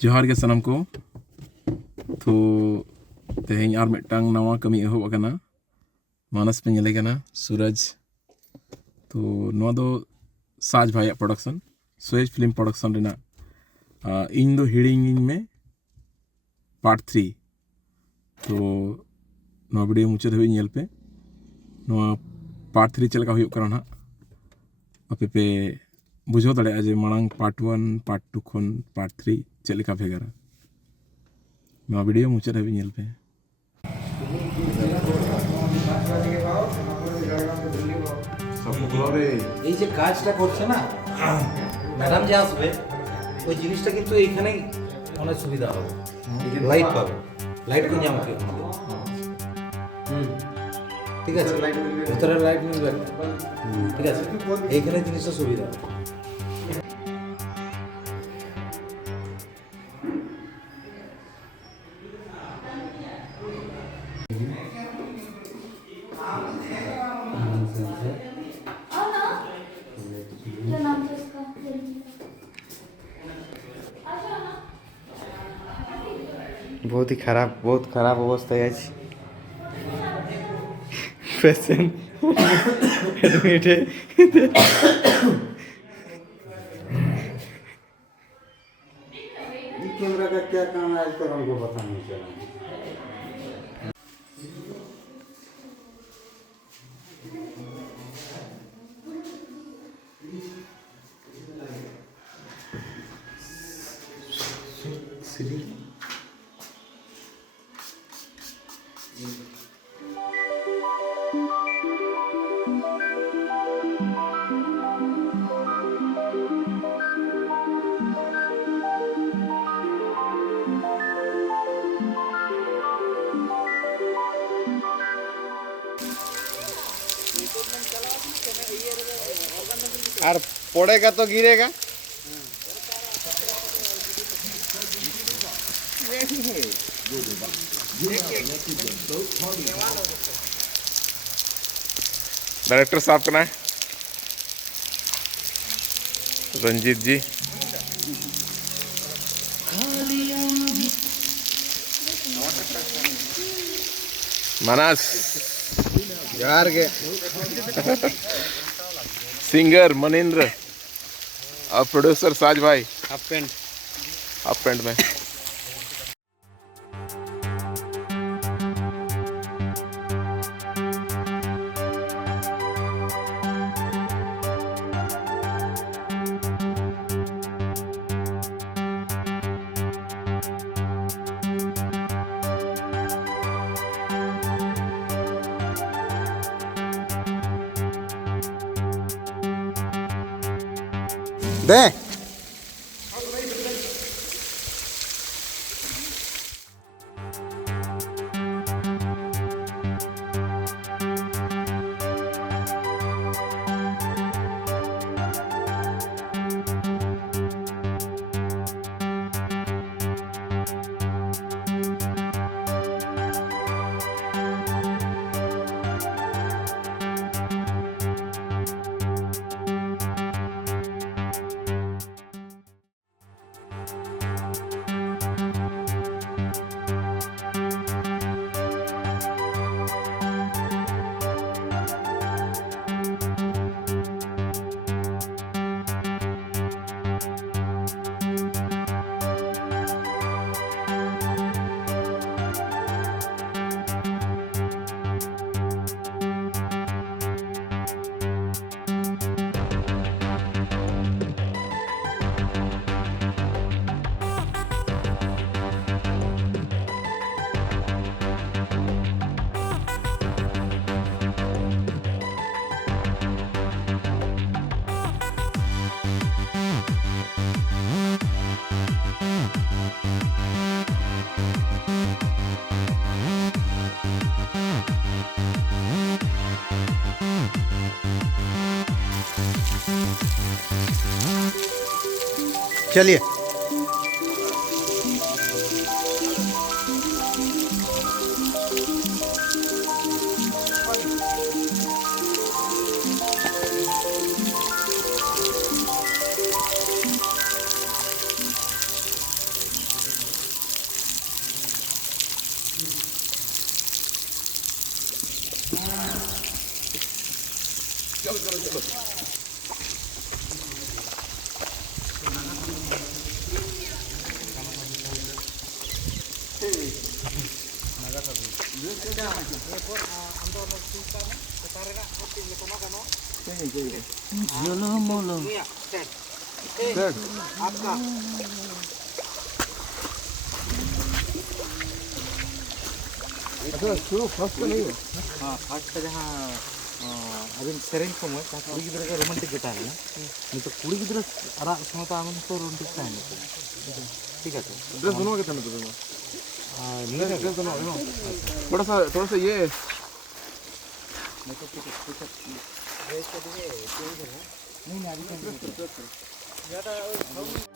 जोहार के सनम को तो तेहें आर मिटटांग नवा कमी एहब अकना मानस पे नेले कना सूरज तो नवा दो साज भाई प्रोडक्शन सोएज फिल्म प्रोडक्शन रेना इन दो हिड़िंग में पार्ट 3 तो नवा वीडियो मुचाद हुई नेल पे नवा पार्ट 3 चलका हुई करना ना अपे पे बुझो दड़े जे मांग पार्ट 1 पार्ट 2 खन पार्ट 3 चलका भेगारा नवा वीडियो मुचाद हुई नेल पे এই যে কাজটা করছে না ম্যাডাম যে আসবে ওই জিনিসটা কিন্তু এইখানেই অনেক সুবিধা হবে লাইট পাবে লাইট কিনে আমাকে ঠিক আছে ভিতরে লাইট মিলবে ঠিক আছে এইখানে জিনিসটা সুবিধা बहुत खराब अवस्था है आज पेशेंट एडमिट है कैमरा का क्या काम है आज तक हमको पता नहीं चला और पड़ेगा तो गिरेगा डायरेक्टर साहब का ना है रंजीत जी मानस यार के सिंगर मनिंद्र और प्रोड्यूसर साज भाई हाफ पैंट में दे चलिए हाँ फर्स्ट का जहाँ अभी सेरेंज समय जहाँ कुड़ी गिद्रा का रोमांटिक गिटार है ना नहीं तो कुड़ी गिद्रा अरा समय तो आगे तो रोमांटिक का है ना ठीक है ड्रेस बनवा के तने तो ड्रेस बनवा थोड़ा सा ये नहीं